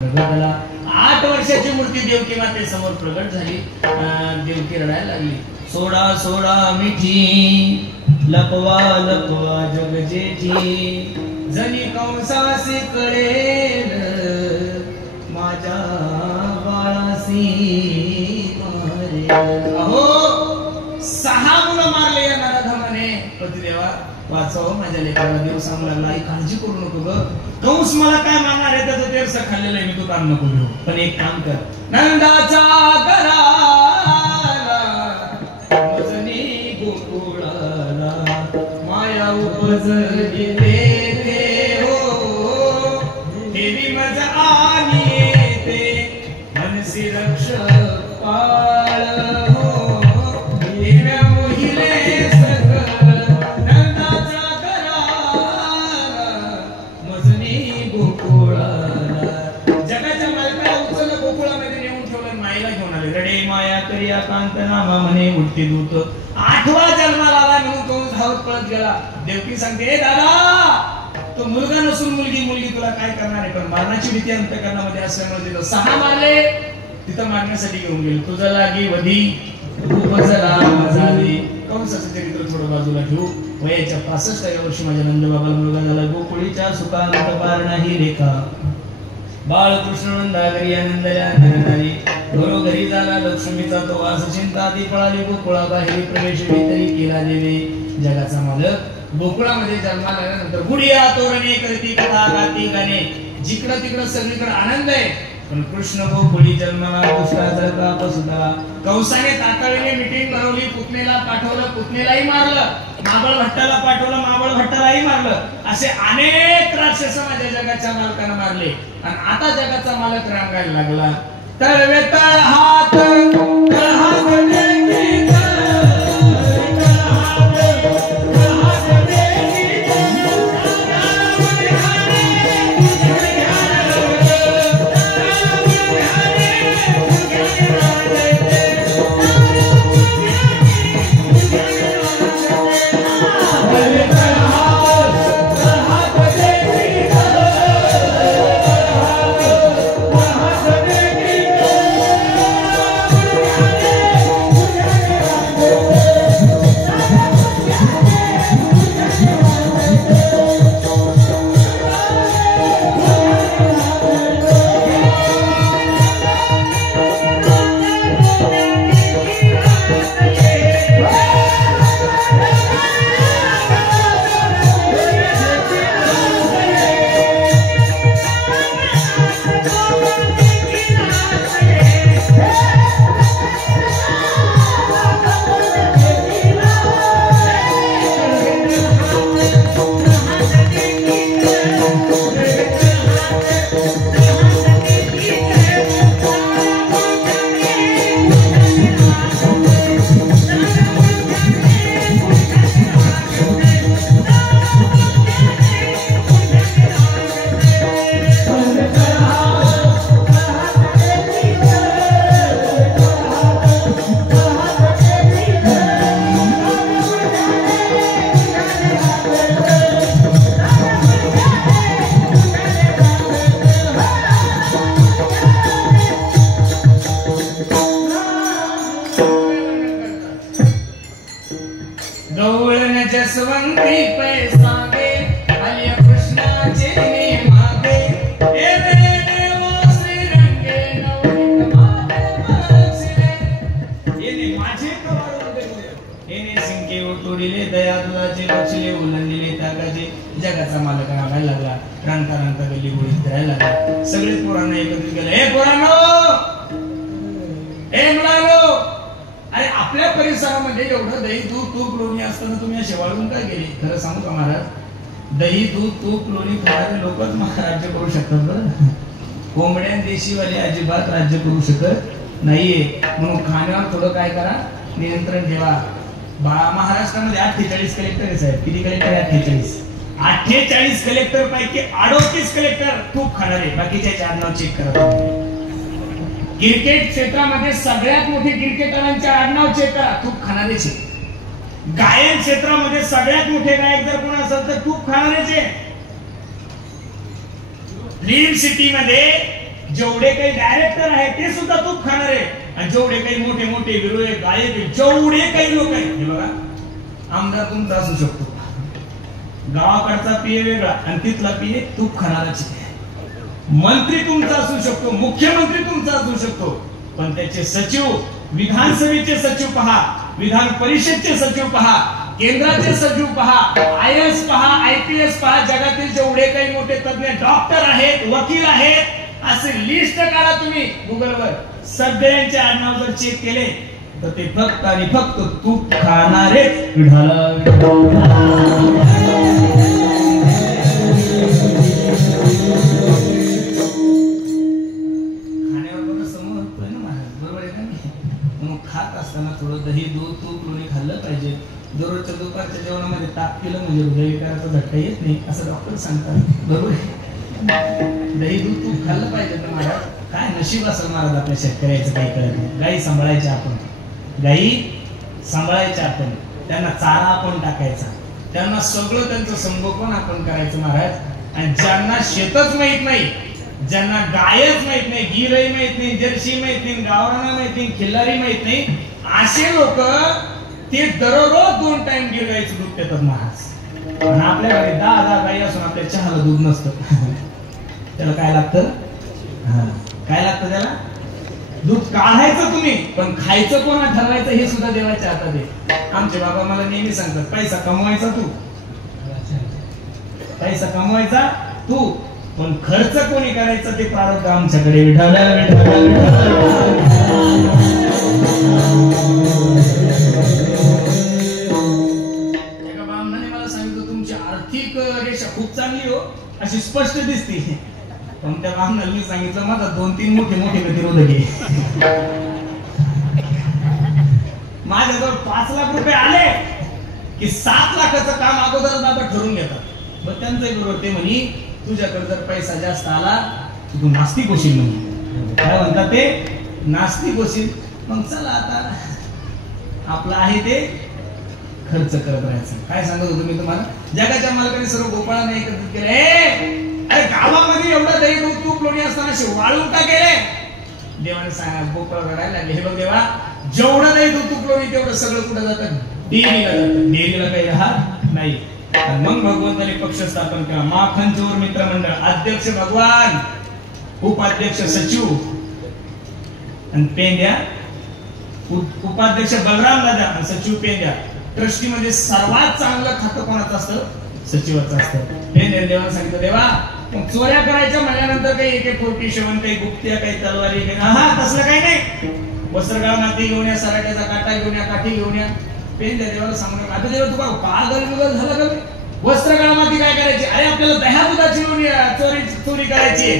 8 वर्षाची मूर्ती देवकी माते समोर प्रगट झाली. देवकी रडायला लागली. सोडा सोडा मिठी लपवा लपवा जग जेठी जनी कंसासी कळेल माझ्या बाळासी मारे. अहो 6 मुलं मारले या नराधमाने. पतिदेवा वाचव माझ्या लेकराला. देव सांगू लागला आई काळजी करू नको ग. कंस मला काय मारणार आहे त्याचं तेरस खाल्लेलं आहे मी. तू काम नको घेऊ. पण एक काम कर. नंदाचा घराला मजनी गोकुळाला माया उपजली ते हो देवी मज आली ते मनसी रक्ष पाळ हो दिव्या मोहिले कांतनामा म्हणे उठते दूत. 8वा जन्माला आला म्हणून कंस धावत पळत गेला. देवकी सांगते दादा तो मुलगा नसून मुलगी. मुलगी तुला काय करणार आहे. पण मारण्याची भीती अंतःकरणामध्ये असल्यामुळे तिथं 6 मारले. तिथं मारण्यासाठी घेऊन गेले. तुझा लागी वधी उपजला मजाली. कंसाचं चरित्र थोडं बाजूला ठेवू. वयाच्या 65व्या वर्षी माझ्या नंदबाबाला मुलगा झाला. गोकुळीच्या सुखांत पार नाही रेखा. बाळकृष्ण नंदागरी आनंदल्या नरनारी घरोघरी झाला लक्ष्मीचा तो वास. चिंता ती पळाली गोकुळाबाहेर प्रवेश वितरी केला देवे. जगाचा मालक गोकुळामध्ये जन्माला आल्यानंतर गुढिया तोरणे करती कथा गाती गाणे. जिकडं तिकडं सगळीकडे आनंद आहे. पण कृष्ण गोकुळी जन्माला दुसऱ्याचा काप सुद्धा. कंसाने तातडीने मीटिंग भरवली. पुतणेला पाठवलं. पुतणेलाही मारलं. माबळ भट्टाला पाठवलं. माबळ भट्टालाही मारलं. असे अनेक राक्षस माझ्या जगाच्या मालकाने मारले. आणि आता जगाचा मालक रांगायला लागला. तळवे तळ हात तळ हात जगाचा मालक रागायला लागला. रांगता रांगता गल्ली गोळीत फिरायला लागला. सगळे पोरांना एकत्रित केलं. हे पोरांनो हे मुलांनो अरे आपल्या परिसरामध्ये एवढं दही दूध तूप लोणी असताना तुम्ही असे वाळून काय गेले. खरं सांगू का महाराज दही दूध तूप लोणी खाणारे लोकच राज्य करू शकतात. बरं कोंबड्या देशीवाले अजिबात राज्य करू शकत नाहीये. म्हणून खाण्यावर थोडं काय करा नियंत्रण ठेवा. महाराष्ट्रामध्ये 48 कलेक्टर आहेत. किती कलेक्टर आहे? 48 कलेक्टर पैकी 38 कलेक्टर तूप खाणारे. बाकीचे आडनाव चेक करा. क्रिकेट क्षेत्रामध्ये सगळ्यात मोठे क्रिकेटरांचे आडनाव चेक करा. तूप खाणारेचे. गायन क्षेत्रामध्ये सगळ्यात मोठे गायक जर कोण असेल तर तूप खाणारेचे. फिल्म सिटी मध्ये जेवढे काही डायरेक्टर आहेत ते सुद्धा तूप खाणार आहे, आणि जेवढे काही मोठे मोठे विरोधक गायक जेवढे काही लोक आहेत, हे बघा आमदार तुमचा असू शकतो, गावाकडचा पीए वेगळा आणि तिथला पीए तूप खाणाराची, मंत्री तुमचा असू शकतो, मुख्यमंत्री तुमचा असू शकतो, पण त्याचे सचिव, विधानसभेचे सचिव पहा, विधान परिषदचे सचिव पहा, केंद्राचे सचिव पहा, IAS पहा, IPS पहा, जगातील जेवढे काही मोठे तज्ञ डॉक्टर आहेत, वकील आहेत, असे लिस्ट काढा तुम्ही गुगलवर, सगळ्यांचे आडनाव जर चेक केले तर ते फक्त आणि फक्त तूप खाणारे खात असताना थोडं दही दूध तूप लोणी खाल्लं पाहिजे. दररोजच्या दुपारच्या जेवणामध्ये ताप केलं म्हणजे हृदयविकाराचा झटका येत नाही असं डॉक्टर सांगतात, बरोबर आहे. दही दूध तूप खाल्लं पाहिजे. तर महाराज काय नशीब असेल महाराज आपल्या शेतकऱ्याचं, काही कळत नाही. गाई सांभाळायच्या आपण, गाई सांभाळायच्या आपण, त्यांना चारा आपण टाकायचा, त्यांना सगळं त्यांचं संगोपन आपण करायचं महाराज. आणि ज्यांना शेतच माहित नाही, ज्यांना गायच माहित नाही, गिरही माहित नाही, जर्सी माहित नाही, गावराना माहित नाही, खिल्लारी माहित नाही, असे लोक ते दररोज 2 टाइम गिर गाईचं दूध पितात महाराज. आणि आपल्याकडे 10 गाई असून आपल्या चहाला दूध नसतं. त्याला काय लागतं? काय लागतं त्याला? दूध काढायचं तुम्ही, पण खायचं कोणा ठरवायचं हे सुद्धा देवाच्या हातात आहे. आमचे बाबा मला नेहमी सांगतात, पैसा कमवायचा तू, पैसा कमवायचा तू, पण खर्च कोणी करायचं ते प्रारब्ध आमच्याकडे. विठाला एका ब्राह्मणाने मला सांगितलं, तुमची आर्थिक रेषा खूप चांगली हो, अशी स्पष्ट दिसते. पण त्या ब्राह्मणाला मी सांगितलं, माझा 2-3 मोठे मोठे गतिरोधक आहे. माझ्याजवळ 5 लाख रुपये आले की 7 लाखाचं काम अगोदर बाबा ठरवून घेतात. मग त्यांचंही बरोबर, ते म्हणी तुझ्याकडे जर पैसा जास्त आला तर तू नास्तिक होशील. म्हणजे काय म्हणतात ते? नास्तिक होशील. मग चला आता आपलं आहे ते खर्च करत राहायचं. काय सांगत होतो मी तुम्हाला? जगाच्या मालकाने सर्व गोपाळाने एकत्रित केले. अरे गावामध्ये एवढं दही दूध तूप लोणी असताना वाळून का केले? देवाने सांगा, गोपाळ रडायला लागले, हे बघ देवा, जेवढं दही दूध तूप लोणी तेवढं सगळं कुठं जातं? डेअरीला जातं. डेअरीला काही राहत नाही. मग भगवंताने पक्ष स्थापन केला. माखन चोर मित्रमंडळ, अध्यक्ष भगवान, उपाध्यक्ष सचिव आणि पेंड्या, उपाध्यक्ष बलराम राजा आणि सचिव पेंड्या. ट्रस्टी मध्ये सर्वात चांगलं खातं कोणाचं असतं? सचिवाचं असतं. पेंड्या देवाला सांगितलं, देवा मग चोऱ्या करायच्या म्हणल्यानंतर काही AK-47, काही गुप्त्या, काही तलवारी, तसलं काही नाही. वस्त्रगाळ माती घेऊन या, सराट्याचा काटा घेऊन या, काठी घेऊन या. पेंड्या देवाला सांगून, आता देवा तुका पागल बिगल झालं का? वस्त्रगाळ माती काय करायची? अरे आपल्याला दह्या दुधाची चोरी करायची.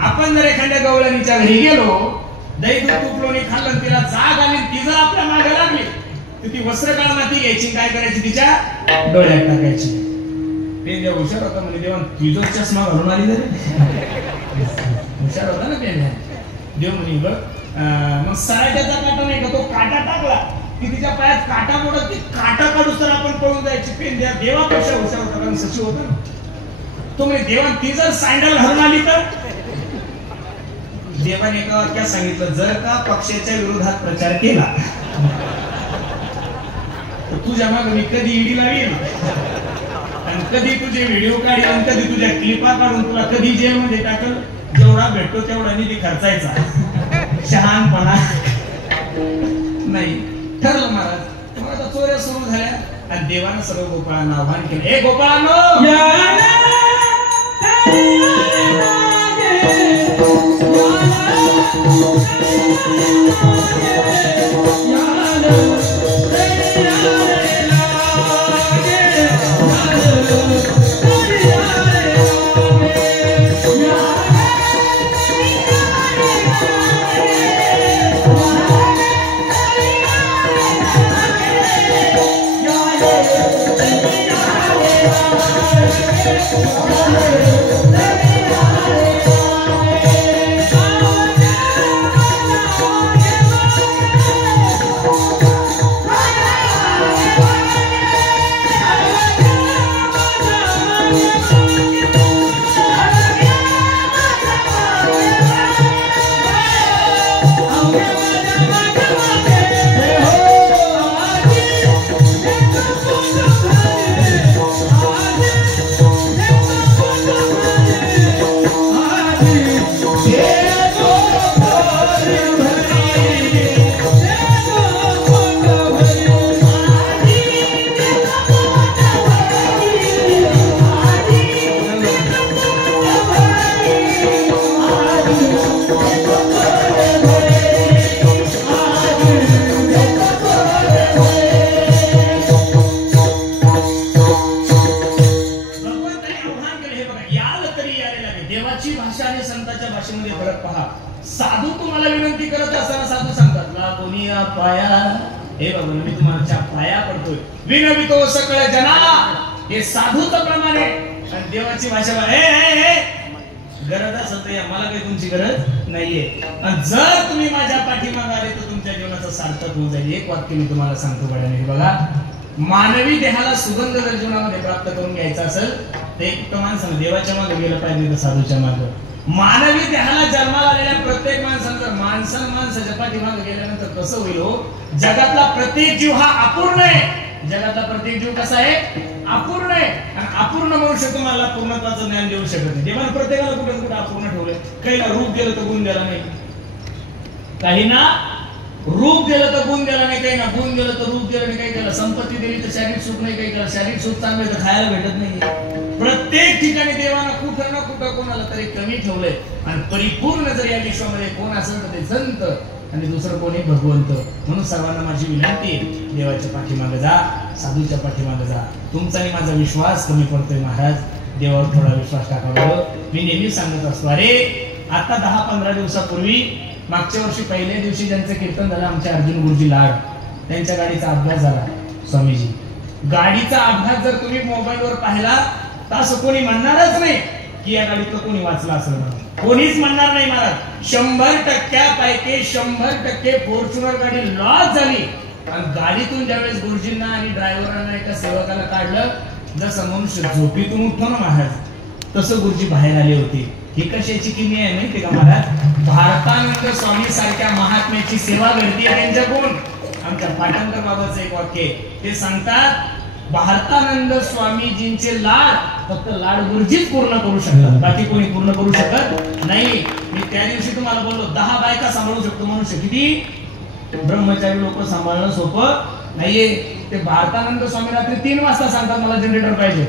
आपण जर एखाद्या गवळणीच्या घरी गेलो, दही दूध तूप लोणी खाल्लं, तिला जाग आली, ती जर आपल्या मागे लागली तर ती वस्त्रगाळ माती घ्यायची, काय करायची? तिच्या डोळ्यात टाकायची. पेंड्या हुशार होता म्हणजे, देवा तुझा चष्मा घालून आली तरी हुशार होता ना पेंड्या. देव म्हणे, बघ मग सराट्याचा काटा नाही का, तो काटा टाकला की तिच्या पायात काटा मोडत, ती काटा काढूस तर आपण पळून जायची. पेंड्या देवापेक्षा हुशार होता, कारण सचिव होता ना तो. म्हणजे देवा ती जर सँडल घालून आली तर? देवाने एका वाक्यात सांगितलं, जर का पक्षाच्या विरोधात प्रचार केला तर तुझ्या मागे मी कधी ईडी लावील, आणि कधी तुझे व्हिडिओ काढील, आणि कधी तुझ्या क्लिपा काढून तुला कधी जेलमध्ये टाकल. जेवढा भेटतो तेवढा निधी खर्चायचा. शहाणपणा नाही. ठरलं महाराज. मग आता चोऱ्या सुरू झाल्या आणि देवानं सर्व गोपाळांना आव्हान केलं, हे गोपाळांनो, साधू तुम्हाला विनंती करत असताना साधू सांगतात ना कोणी पाया हे बाबा मी तुम्हाला पाया पडतोय विनवितो सकळ जना हे साधूचं प्रमाण आहे आणि देवाची भाषा गरज असेल तर मला काही तुमची गरज नाहीये आणि जर तुम्ही माझ्या पाठीमागे आले तर तुमच्या जीवनाचं सार्थक होऊन जाईल. एक वाक्य मी तुम्हाला सांगतो बघा बघा मानवी देहाला सुगंध जर जीवनामध्ये प्राप्त करून घ्यायचा असेल तर एक माणसानं देवाच्या मागे गेलं पाहिजे तर साधूच्या मागे. मानवी देहाला जन्माला आलेल्या प्रत्येक माणसानं माणसाच्या पाठीमागे गेल्यानंतर कसं होईल हो. जगातला प्रत्येक जीव हा अपूर्ण आहे. जगातला प्रत्येक जीव कसा आहे अपूर्ण आहे आणि अपूर्ण मनुष्य तुम्हाला पूर्णत्वाचं ज्ञान देऊ शकत नाही. देवाने प्रत्येकाला कुठे कुठे अपूर्ण ठेवलंय. काहीला रूप दिलं तर गुण दिला नाही, काही ना रूप दिलं तर गुण दिला नाही, काही ना गुण दिलं तर रूप दिलं नाही, काही त्याला संपत्ती दिली तर शारीरिक सुख नाही, काही त्याला शारीरिक सुख चांगलं तर खायला भेटत नाही. प्रत्येक ठिकाणी देवानं कुठं ना कुठं कोणाला तरी कमी ठेवलंय आणि परिपूर्ण जर या विश्वामध्ये कोण असेल तर ते संत आणि दुसरं कोणी भगवंत. म्हणून सर्वांना माझी विनंती आहे देवाच्या पाठीमागे जा, साधूच्या पाठीमागे जा. तुमचा आणि माझा विश्वास कमी पडतोय महाराज, देवावर थोडा विश्वास टाकावा. मी नेहमी सांगत असतो अरे आता 10-15 दिवसापूर्वी मागच्या वर्षी पहिल्या दिवशी ज्यांचं कीर्तन झालं आमचे अर्जुन गुरुजी लाड त्यांच्या गाडीचा अपघात झाला. स्वामीजी गाडीचा अपघात जर तुम्ही मोबाईलवर पाहिला तर असं कोणी म्हणणारच नाही की या गाडीतलं कोणी वाचला असेल म्हणून. कोणीच म्हणणार नाही महाराज. 100%पैकी 100% फॉर्च्युनर गाडी लॉस झाली आणि गाडीतून ज्यावेळेस गुरुजींना आणि ड्रायव्हरांना एका सेवकाला काढलं जसं मनुष्य झोपीतून उठतो ना महाराज तसं गुरुजी बाहेर आले होते. ही कशाची किमी आहे माहिती का महाराज. भारतानंद स्वामी सारख्या महात्म्याची सेवा घडती आहे त्यांच्याकडून. आमच्या पाटणकर बाबाचं एक वाक्य ते सांगतात भारतानंद स्वामीजींचे लाड फक्त लाड गुरुजीच पूर्ण करू शकतात, बाकी कोणी पूर्ण करू शकत नाही. मी त्या दिवशी तुम्हाला बोललो 10 बायका सांभाळू शकतो मनुष्य, किती ब्रह्मचारी लोक सांभाळणं सोपं नाहीये. ते भारतानंद स्वामी रात्री 3 वाजता सांगतात मला जनरेटर पाहिजे.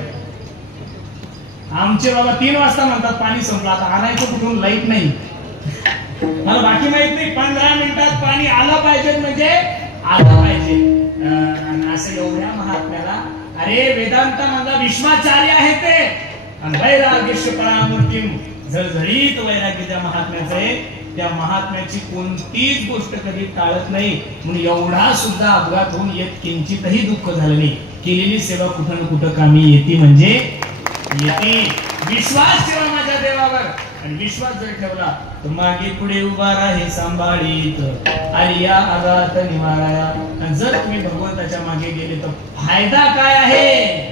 आमचे बाबा 3 वाजता म्हणतात पाणी संपलं आता आणायचं कुठून, लाईट नाही. मला बाकी माहित नाही 15 मिनिटात पाणी आलं पाहिजे म्हणजे आलं पाहिजे. असं एवढ्या महात्म्याला अरे वेदांत माझा विश्वाचार्य आहे ते आणि वैराग्य परामूर्तीम झळझळीत वैराग्य ज्या महात्म्याचं आहे त्या महात्म्याची कोणतीच गोष्ट कधी टाळत नाही. म्हणून एवढा सुद्धा अपघात होऊन येत किंचितही दुःख झालं नाही. केलेली सेवा कुठं ना कुठं कामी येते म्हणजे येते. विश्वास ठेवा माझ्या देवावर आणि विश्वास जर ठेवला तर मागे पुढे उभा राहे सांभाळीत आलिया आघात निवाराया. आणि जर तुम्ही भगवंताच्या मागे गेले तर फायदा काय आहे.